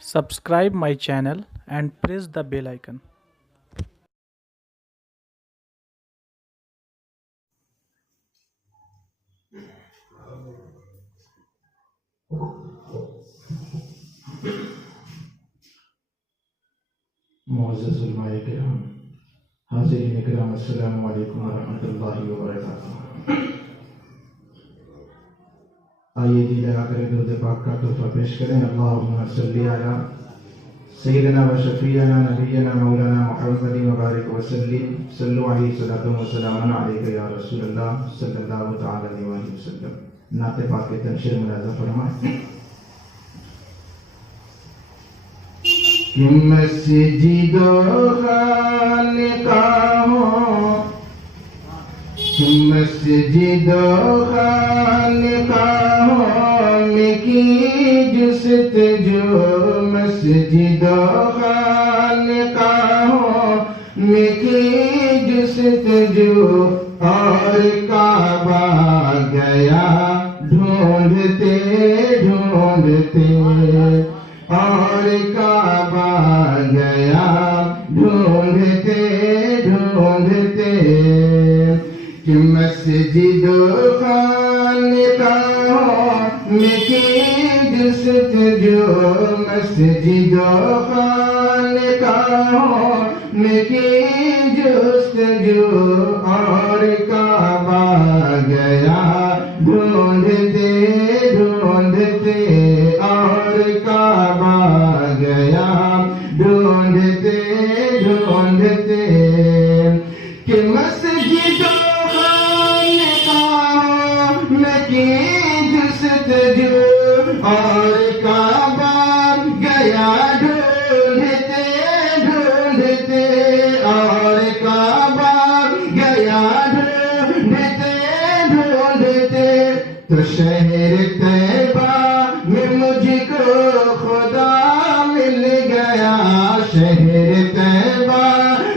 Subscribe my channel and press the bell icon. معزز علماء کرام، حاضرین کرام، السلام علیکم ورحمۃ اللہ وبرکاتہ۔ آئیے جی لگا کر درود پاک کا تحفہ پیش کریں۔ اللہم صلی علی سیدنا و شفیعنا نبینا مولانا محمد وبارک وسلم، صلو علیہ صلاۃ و سلام علیک یا رسول اللہ صلی اللہ تعالی علیہ وآلہ وسلم۔ نعت پاک کے تنشیر ملاحظہ فرمائیں کہ مسجد و خانقاہوں، مسجد و خانقاہوں میں کی جستجو، مسجد و خانقاہوں میں کی جستجو، اور کعبہ گیا ڈھونڈتے ڈھونڈتے، اور کعبہ گیا ڈھونڈتے ڈھونڈتے، کہ مسجد و خانقاہوں میں کی جستجو، مسجد و خانقاہوں میں کی جستجو، اور کعبہ گیا ڈھونڈتے ڈھونڈتے، اور کعبہ گیا ڈھونڈتے ڈھونڈتے، کہ مسجد و خانقاہوں میں کی جستجو، اور کعبہ گیا ڈھونڈتے ڈھونڈتے، اور کعبہ گیا ڈھونڈتے ڈھونڈتے، تو شہر طیبہ میں مجھ کو خدا مل گیا، شہر طیبہ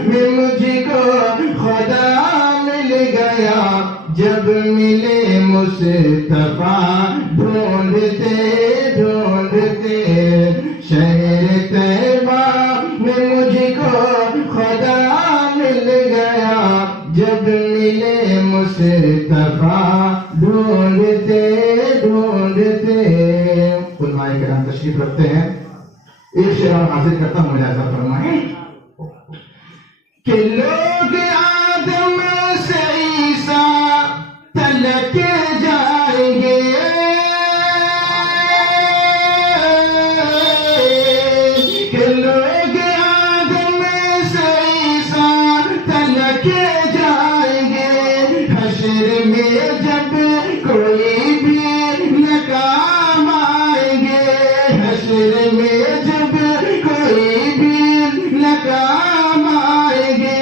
میں مجھ کو خدا مل گیا، جب ملے مصطفیٰ ڈھونڈتے ڈھونڈتے، شہر طیبہ میں مجھ کو خدا مل گیا، جب ملے مصطفیٰ ڈھونڈتے ڈھونڈتے۔ علماء کرام تشریف رکھتے ہیں، ایک شعر اور حاضر کرتا ہوں، ملاحظہ فرمائیں کہ لوگ آدم سے عیسیٰ تلک جائیں گے، کہ لوگ آدم سے عیسیٰ تلک جائیں گے، حشر میں جب کوئی بھی ناکام آئیں گے، حشر میں جب کوئی بھی ناکام آئیں گے،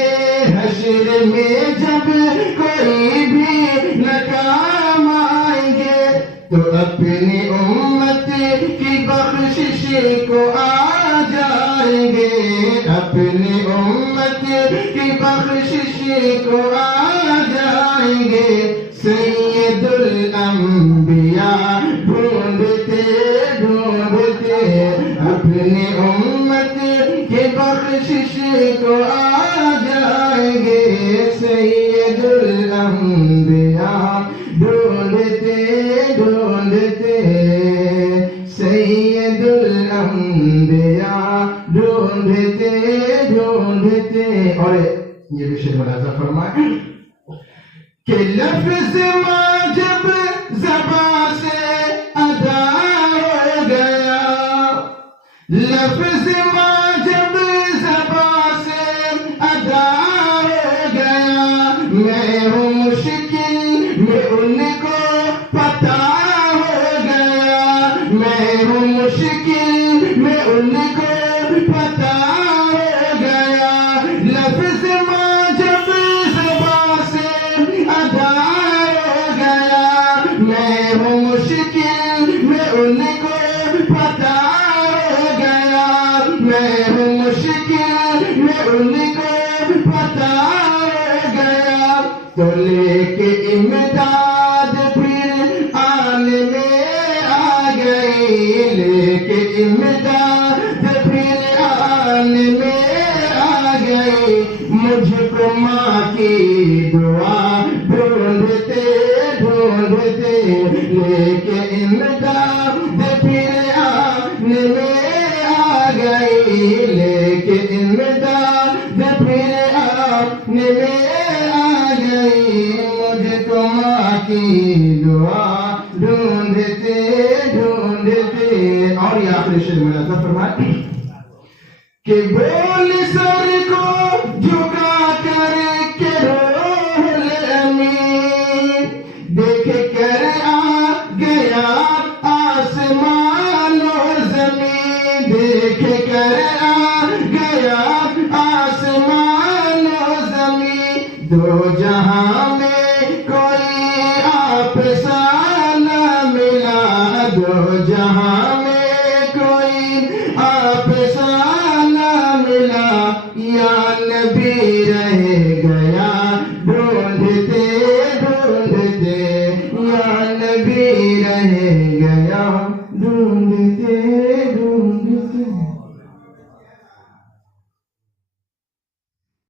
حشر میں جب کوئی بھی ناکام آئیں گے، تو اپنی امت کی بخشش کو آ جائیں گے، اپنی امت کی بخشش کو آ جائیں گے، سید الانبیاء ڈھونڈتے ڈھونڈتے، اپنی امت کی بخشش کو آ جائیں گے، سید الانبیاء ڈھونڈتے ڈھونڈتے، سید الانبیاء ڈھونڈتے ڈھونڈتے۔ اور یہ بھی شعر ملاحظہ فرمائیں کہ لفظ ماں جب زباں سے ادا ہو گیا، لفظ ماں جب زباں سے ادا ہو گیا، میں ہوں مشکل میں ان کو پتہ ہو گیا، میں ہوں مشکل میں ان کو پتہ ہو گیا، لفظ ماں جب زباں سے ادا ہو گیا، میں ہوں مشکل میں ان کو پتہ ہو گیا، میں ہوں مشکل میں ان کو پتہ ہو گیا، تو لے کے امداد پھر آنے میں آ گئی، لے کے امداد دعا ڈھونڈتے ڈھونڈتے لیکن امداد پھر آنے میں آ گئی، لیکن امداد پھر آنے میں آ گئی، مجھ کو ماں کی دعا ڈھونڈتے ڈھونڈتے۔ اور یہ آخری شعر میں لطف فرمائے کہ بول سر کو جھکا کر کے روح الامین دیکھ کر آ گیا آسمان و زمین، دیکھ کر آ گیا آسمان و زمین، دو جہاں میں کوئی آپ سا نہ ملا، دو جہاں میں کوئی آپ سا نہ ملا، یا نبی